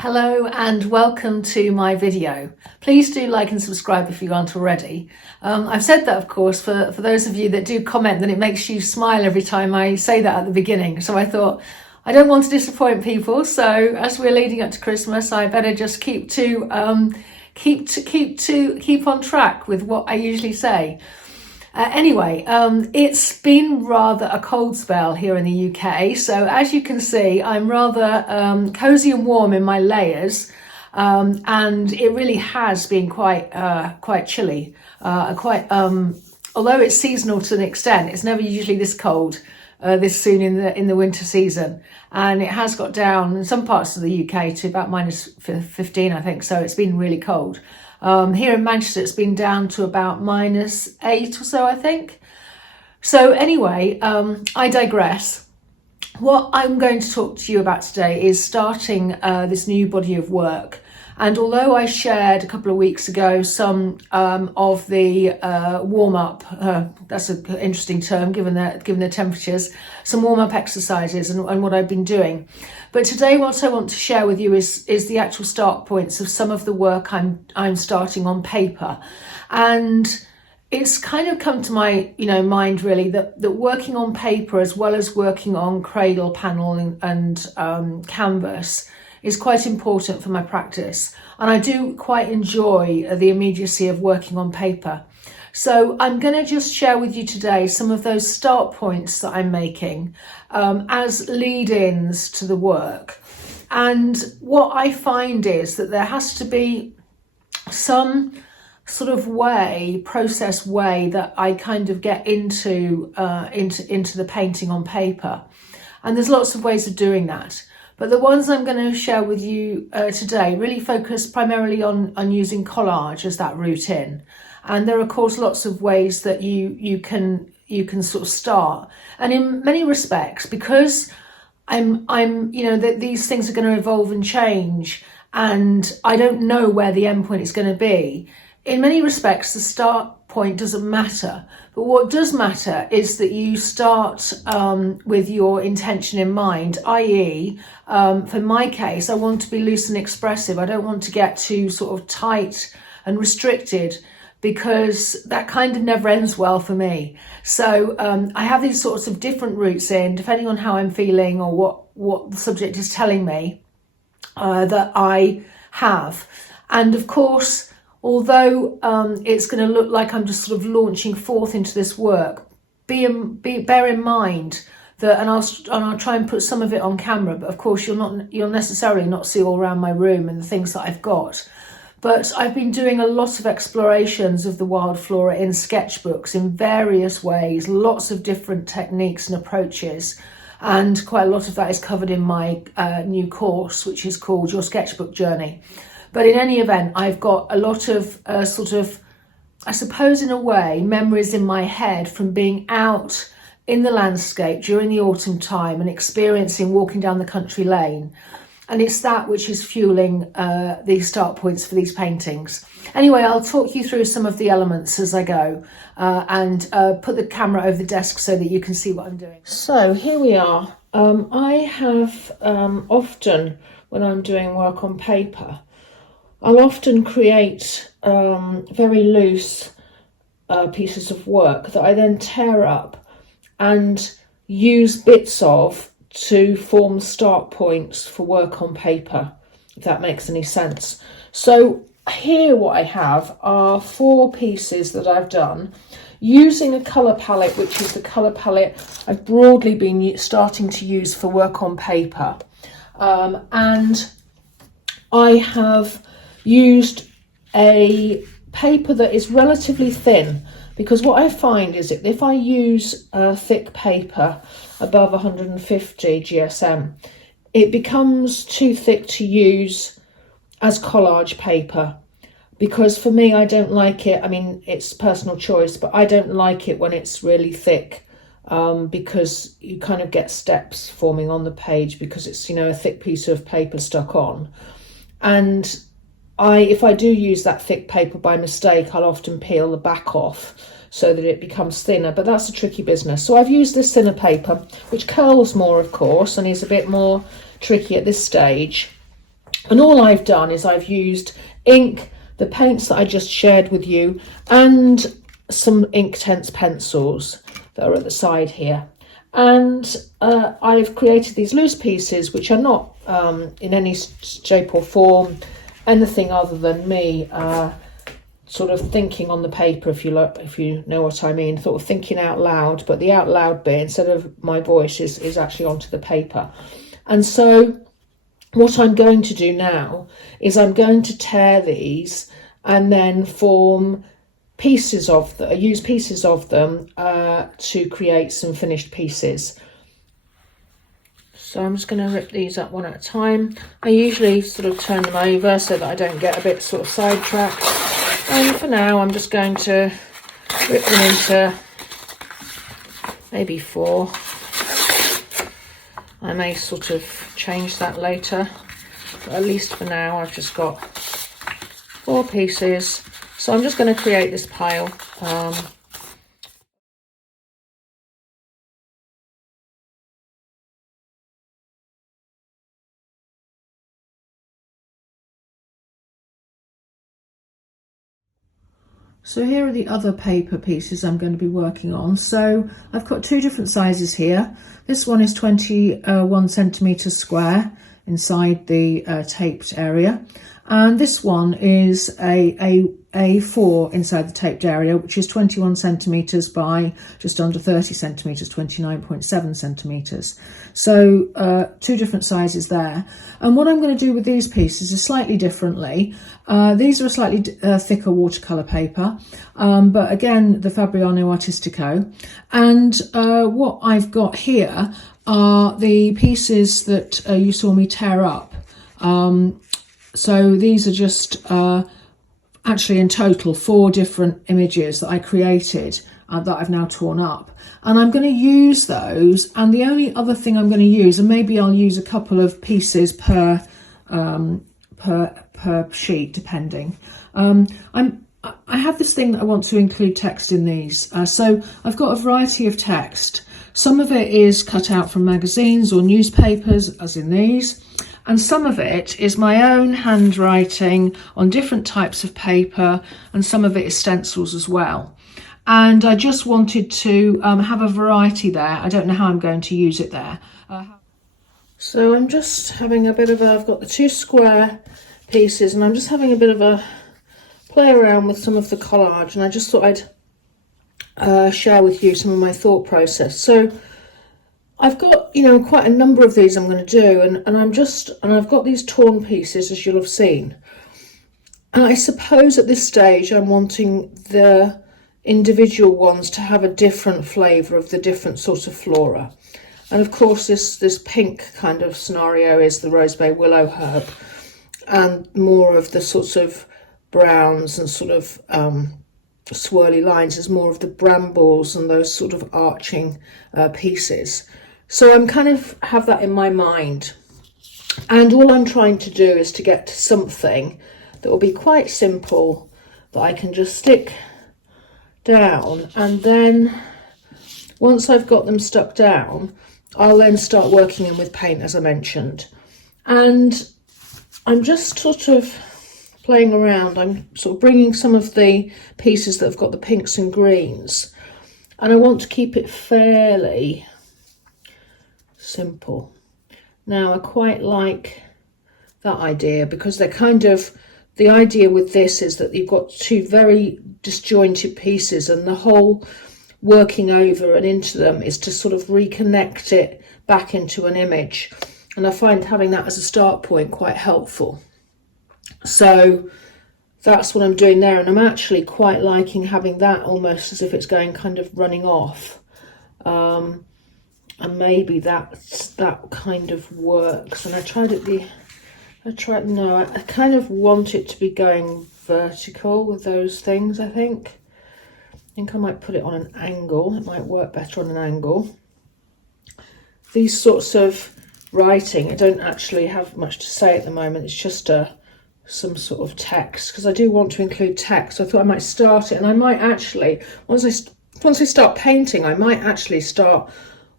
Hello and welcome to my video. Please do like and subscribe if you aren't already. I've said that, of course, for those of you that do comment, that it makes you smile every time I say that at the beginning. So I thought I don't want to disappoint people. So as we're leading up to Christmas, I better just keep on track with what I usually say. Anyway, it's been rather a cold spell here in the UK. So as you can see, I'm rather cozy and warm in my layers. And it really has been quite chilly. Although it's seasonal to an extent, it's never usually this cold this soon in the winter season. And it has got down in some parts of the UK to about minus 15, I think. So it's been really cold. Here in Manchester, it's been down to about minus 8 or so, I think. So anyway, I digress. What I'm going to talk to you about today is starting this new body of work. And although I shared a couple of weeks ago some of the warm-up, that's an interesting term given the temperatures, some warm-up exercises and what I've been doing. But today what I want to share with you is the actual start points of some of the work I'm starting on paper. And it's kind of come to my mind really that working on paper as well as working on cradle, panel and canvas is quite important for my practice, and I do quite enjoy the immediacy of working on paper. So I'm going to just share with you today some of those start points that I'm making as lead-ins to the work. And what I find is that there has to be some sort of process way that I kind of get into the painting on paper. And there's lots of ways of doing that. But the ones I'm going to share with you today really focus primarily on using collage as that route in. And there are, of course, lots of ways that you can sort of start. And in many respects, because that these things are going to evolve and change, and I don't know where the end point is going to be. In many respects, the start point doesn't matter. But what does matter is that you start with your intention in mind, i.e., for my case, I want to be loose and expressive. I don't want to get too sort of tight and restricted, because that kind of never ends well for me. So I have these sorts of different routes in, depending on how I'm feeling or what the subject is telling me that I have. And of course, although it's going to look like I'm just sort of launching forth into this work, bear in mind that, and I'll try and put some of it on camera, but of course you'll necessarily not see all around my room and the things that I've got. But I've been doing a lot of explorations of the wild flora in sketchbooks in various ways, lots of different techniques and approaches. And quite a lot of that is covered in my new course, which is called Your Sketchbook Journey. But in any event, I've got a lot of sort of, I suppose in a way, memories in my head from being out in the landscape during the autumn time and experiencing walking down the country lane. And it's that which is fueling the start points for these paintings. Anyway, I'll talk you through some of the elements as I go and put the camera over the desk so that you can see what I'm doing. So here we are. I have often, when I'm doing work on paper, I'll often create very loose pieces of work that I then tear up and use bits of to form start points for work on paper, if that makes any sense. So here what I have are 4 pieces that I've done using a colour palette, which is the colour palette I've broadly been starting to use for work on paper. And I have used a paper that is relatively thin, because what I find is that if I use thick paper above 150 GSM, it becomes too thick to use as collage paper, because for me, I don't like it. I mean, it's personal choice, but I don't like it when it's really thick, because you kind of get steps forming on the page because it's, a thick piece of paper stuck on. And if I do use that thick paper by mistake, I'll often peel the back off so that it becomes thinner, but that's a tricky business. So I've used this thinner paper, which curls more, of course, and is a bit more tricky at this stage. And all I've done is I've used ink, the paints that I just shared with you, and some Inktense pencils that are at the side here. And I've created these loose pieces which are not in any shape or form anything other than me sort of thinking on the paper, if you know what I mean, sort of thinking out loud, but the out loud bit instead of my voice is actually onto the paper. And so what I'm going to do now is I'm going to tear these and then form pieces of them, use pieces of them to create some finished pieces. So I'm just going to rip these up one at a time. I usually sort of turn them over so that I don't get a bit sort of sidetracked. And for now, I'm just going to rip them into maybe 4. I may sort of change that later, but at least for now, I've just got 4 pieces. So I'm just going to create this pile. So here are the other paper pieces I'm going to be working on. So I've got 2 different sizes here. This one is 21 centimetres square inside the taped area. And this one is a A4 inside the taped area, which is 21 centimetres by just under 30 centimetres, 29.7 centimetres. So 2 different sizes there. And what I'm going to do with these pieces is slightly differently. These are a slightly thicker watercolour paper, but again, the Fabriano Artistico. And what I've got here are the pieces that you saw me tear up. So these are just actually in total 4 different images that I created that I've now torn up. And I'm going to use those, and the only other thing I'm going to use, and maybe I'll use a couple of pieces per sheet depending. I have this thing that I want to include text in these. So I've got a variety of text. Some of it is cut out from magazines or newspapers, as in these. And some of it is my own handwriting on different types of paper, and some of it is stencils as well. And I just wanted to have a variety there. I don't know how I'm going to use it there. So I'm just having a bit of I've got the 2 square pieces, and I'm just having a bit of a play around with some of the collage, and I just thought I'd share with you some of my thought process. So I've got, quite a number of these I'm going to do, and I've got these torn pieces, as you'll have seen. And I suppose at this stage I'm wanting the individual ones to have a different flavour of the different sorts of flora. And of course this pink kind of scenario is the rosebay willow herb, and more of the sorts of browns and sort of swirly lines is more of the brambles and those sort of arching pieces. So I'm kind of have that in my mind, and all I'm trying to do is to get to something that will be quite simple that I can just stick down, and then once I've got them stuck down, I'll then start working in with paint, as I mentioned. And I'm just sort of playing around. I'm sort of bringing some of the pieces that have got the pinks and greens, and I want to keep it fairly simple. Now I quite like that idea, because they're kind of, the idea with this is that you've got 2 very disjointed pieces, and the whole working over and into them is to sort of reconnect it back into an image. And I find having that as a start point quite helpful. So that's what I'm doing there, and I'm actually quite liking having that almost as if it's going kind of running off. And maybe that kind of works. And I kind of want it to be going vertical with those things, I think. I might put it on an angle. It might work better on an angle. These sorts of writing, I don't actually have much to say at the moment. It's just some sort of text, because I do want to include text. So I thought I might start it, and I might actually, once I start painting, I might actually start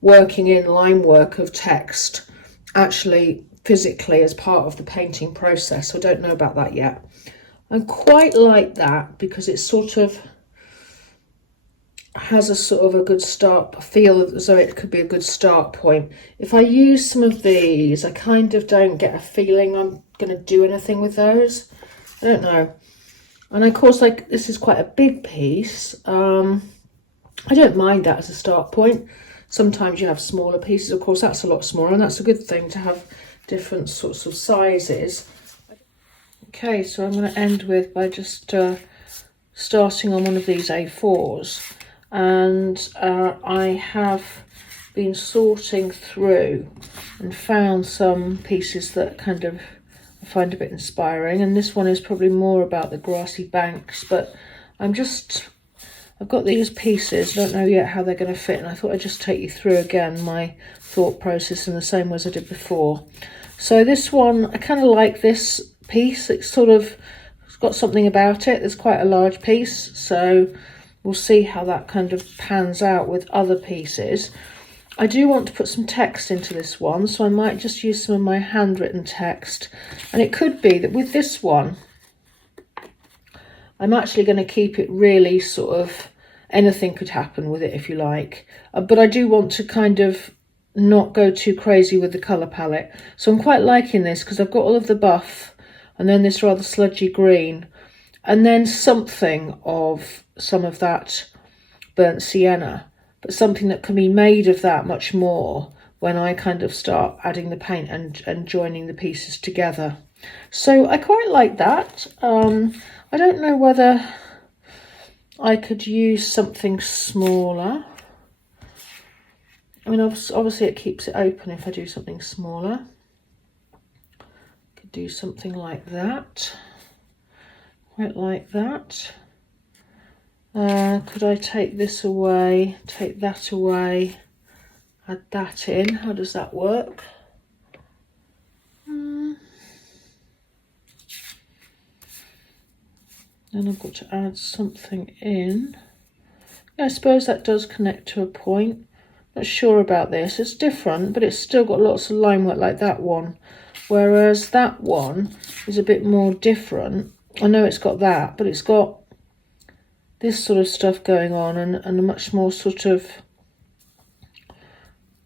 working in line work of text, actually physically as part of the painting process. So I don't know about that yet. I quite like that because it sort of has a sort of a good start, feel as though it could be a good start point. If I use some of these, I kind of don't get a feeling I'm going to do anything with those. I don't know. And of course, like, this is quite a big piece. I don't mind that as a start point. Sometimes you have smaller pieces, of course that's a lot smaller, and that's a good thing to have different sorts of sizes. Okay, so I'm going to end with by just starting on one of these A4s, and I have been sorting through and found some pieces that kind of I find a bit inspiring, and this one is probably more about the grassy banks, but I've got these pieces, I don't know yet how they're going to fit, and I thought I'd just take you through again my thought process in the same way as I did before. So this one, I kind of like this piece. It's got something about it. It's quite a large piece, so we'll see how that kind of pans out with other pieces. I do want to put some text into this one, so I might just use some of my handwritten text. And it could be that with this one, I'm actually going to keep it really sort of, anything could happen with it if you like. But I do want to kind of not go too crazy with the colour palette. So I'm quite liking this because I've got all of the buff and then this rather sludgy green and then something of some of that burnt sienna, but something that can be made of that much more when I kind of start adding the paint and joining the pieces together. So I quite like that. I don't know whether I could use something smaller. I mean, obviously it keeps it open if I do something smaller. Could do something like that. Quite like that. Could I take this away, take that away, add that in? How does that work? Then I've got to add something in. Yeah, I suppose that does connect to a point. Not sure about this. It's different, but it's still got lots of line work like that one. Whereas that one is a bit more different. I know it's got that, but it's got this sort of stuff going on and a much more sort of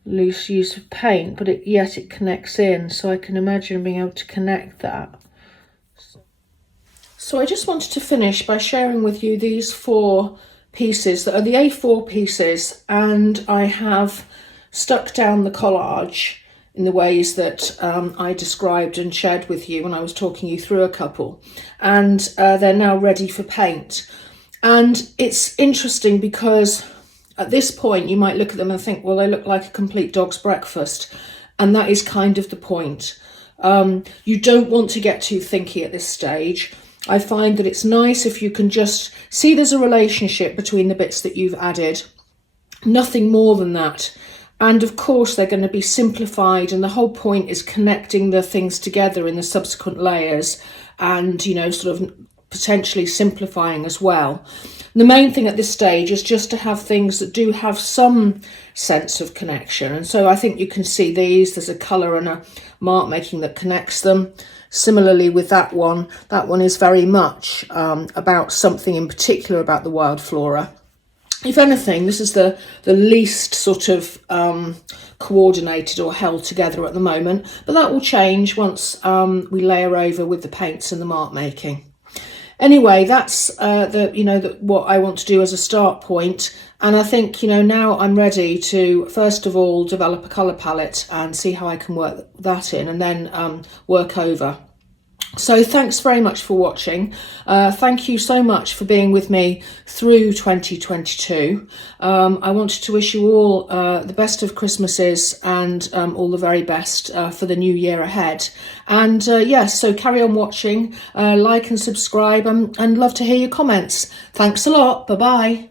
loose use of paint, but yet it connects in. So I can imagine being able to connect that. So I just wanted to finish by sharing with you these 4 pieces that are the A4 pieces, and I have stuck down the collage in the ways that I described and shared with you when I was talking you through a couple, and they're now ready for paint. And it's interesting because at this point you might look at them and think, well, they look like a complete dog's breakfast, and that is kind of the point. You don't want to get too thinky at this stage. I find that it's nice if you can just see there's a relationship between the bits that you've added, nothing more than that. And of course they're going to be simplified, and the whole point is connecting the things together in the subsequent layers and, you know, sort of potentially simplifying as well. The main thing at this stage is just to have things that do have some sense of connection. And so I think you can see there's a colour and a mark making that connects them. Similarly with that one is very much about something in particular about the wild flora. If anything, this is the least sort of coordinated or held together at the moment, but that will change once we layer over with the paints and the mark making. Anyway, that's what I want to do as a start point. And I think, now I'm ready to, first of all, develop a colour palette and see how I can work that in, and then work over. So thanks very much for watching. Thank you so much for being with me through 2022. I wanted to wish you all the best of Christmases and all the very best for the new year ahead. And yes, so carry on watching, like and subscribe, and love to hear your comments. Thanks a lot. Bye-bye.